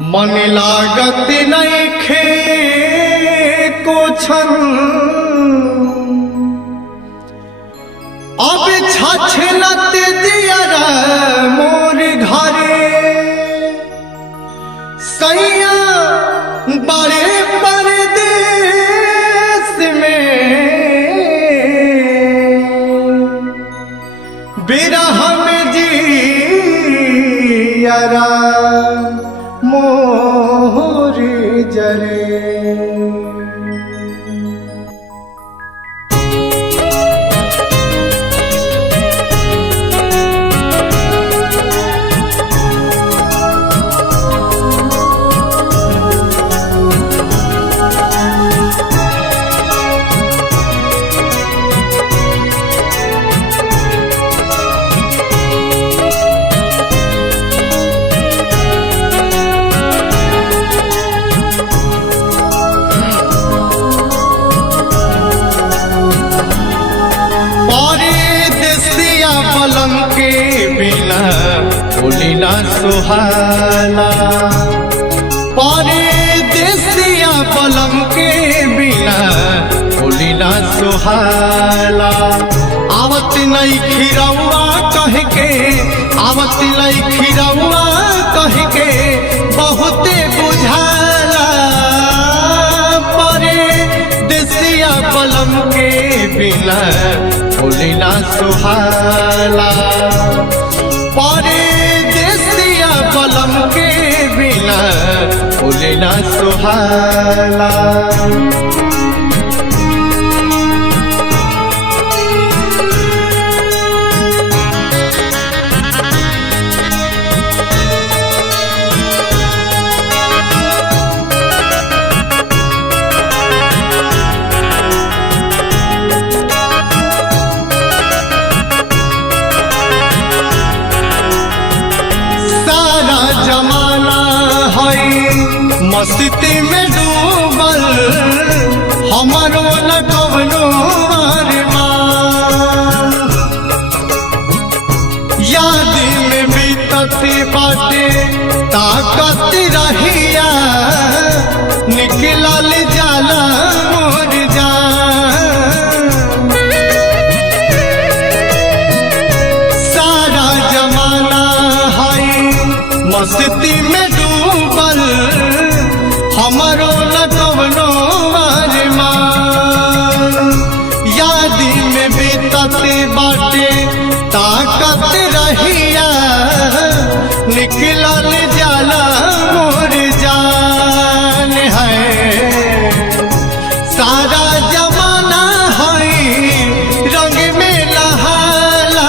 मन लागत नइखे कुछन अब छछलत दियरा मोर घरे सैया बड़े परदेस में बिरह में जियरा मोर जरे। बोलिना सुहाना परदेसिया पलम के बिना बोलिना सुहाना आवत नहीं खिरौआ कह के आवत नहीं खिरौआ कह के बहुते बुझाला परदेसिया पलम के बिना बोलिना सुहाना परदेसिया पलम के बिना बोलिना सुहाना। मस्ती में डूबल हमारो न कवनो अरमान याद में बीतत बाटे ताकत रहिया निकलल जाला मोर जान। सारा जमाना है मस्ती में डूबल हमारो न कवनो अरमान याद में बीतत बाटे ताकत रहिया निकलल जाला मोर जान है। सारा जमाना है रंग में नहाला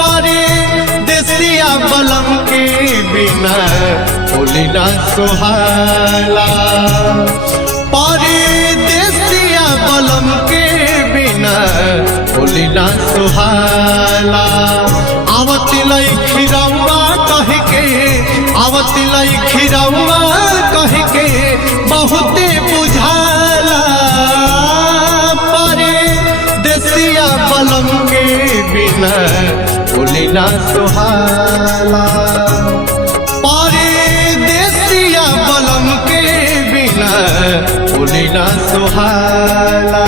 परदेसिया पलम के बिना बोलिना सुहाना परदेसिया पलम के बिना बोलिना सुहाना आवत लई खिरौआ कह के आवत लई खिरौआ कह के बहुते बुझाला परदेसिया पलम के बिना बोलिना सुहाना परदेसिया पलम के बिना बोलिना सुहाना।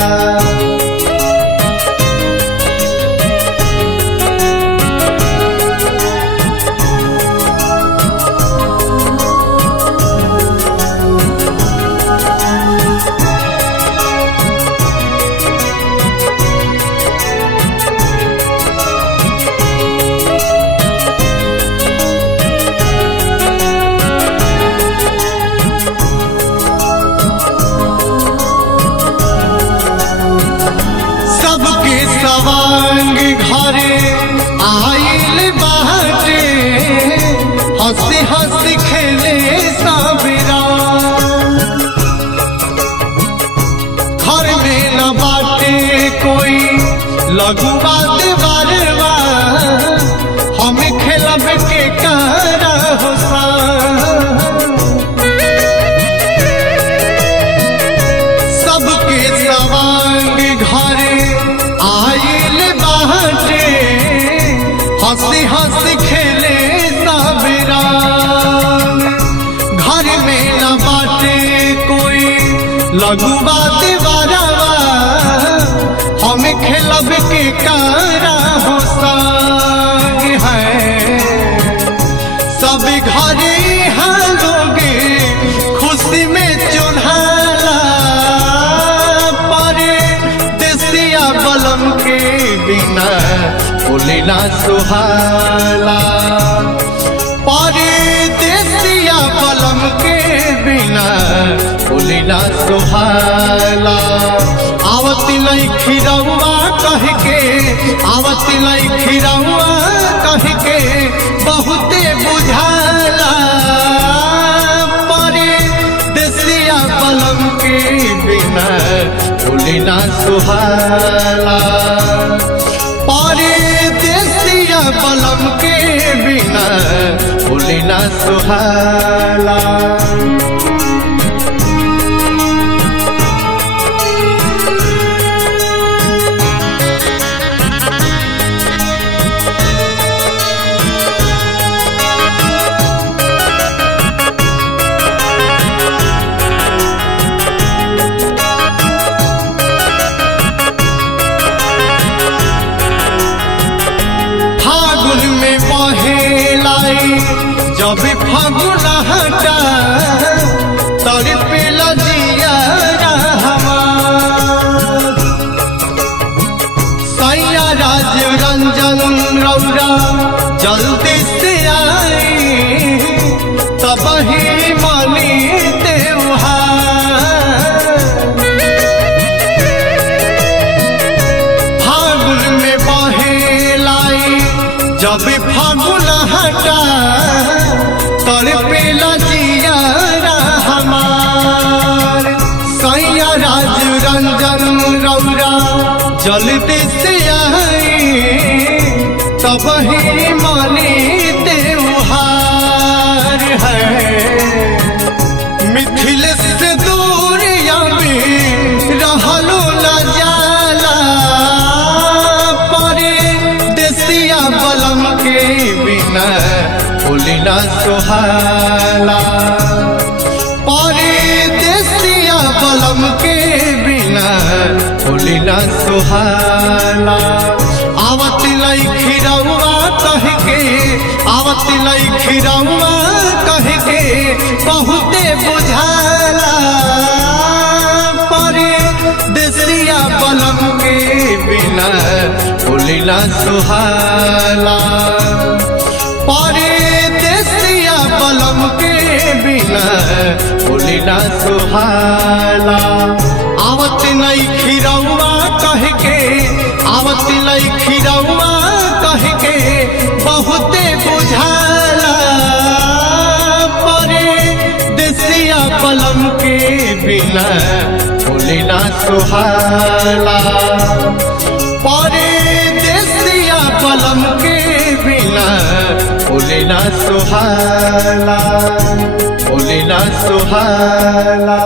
सवांग घरे आइल बाटे हंसी हंसी खेले साबिरा घर में न बाटे कोई लगुआ देवरवा हम खेलब के कारा होसा सबके सवांग घरे आइल बाटे हंसी हंसी खेले साबिरा लगुबा दीवारवा हम खेलब के कारा हो संग है। सब घरे लोगे खुशी में चुल्हाला परे देसिया बलम के बिना बोलिना सुहाला। परे देसिया बलम के बिना बोलिना सुहाला। आवती लई खिरौआ कह के आवती लई खिरौआ कह के बहुते बुझाला परे देसिया बलम के बिना बोलिना सुहाला। परे देसिया बलम के बिना बोलिना सुहाला। जब फागुन हटा तोर पे लजिया सैया राज रंजन रौरा जल्दी से आई तब ही मनी त्योहार। फागुन में बहे लाई जब फागुन हटा तोर पे लजिया हमार सैया राज रंजन रौरा जल्दी से आई तब ही मनी त्योहार है। मिथिल से दूर रहलो न जाला परे देसिया बलम के बिना बोलिना सुहाला। परे देसिया बलम के बिना बोलिना सुहाला। आवत लई खिरौआ कह के आवत लई खिरौआ कह के बहुते बुझाला परे देसिया बलम के बिना बोलिना सुहाला। परे देसिया बलम के बिना बोलिना सुहाला। आवत नई खिरौआ कह के आवत नई खिरौआ कह के बहुते बुझाला परे देसिया बलम के बिना बोलिना सुहाला। परे देसिया बलम के बिना बोलिना सुहाला बोलिना सुहाला।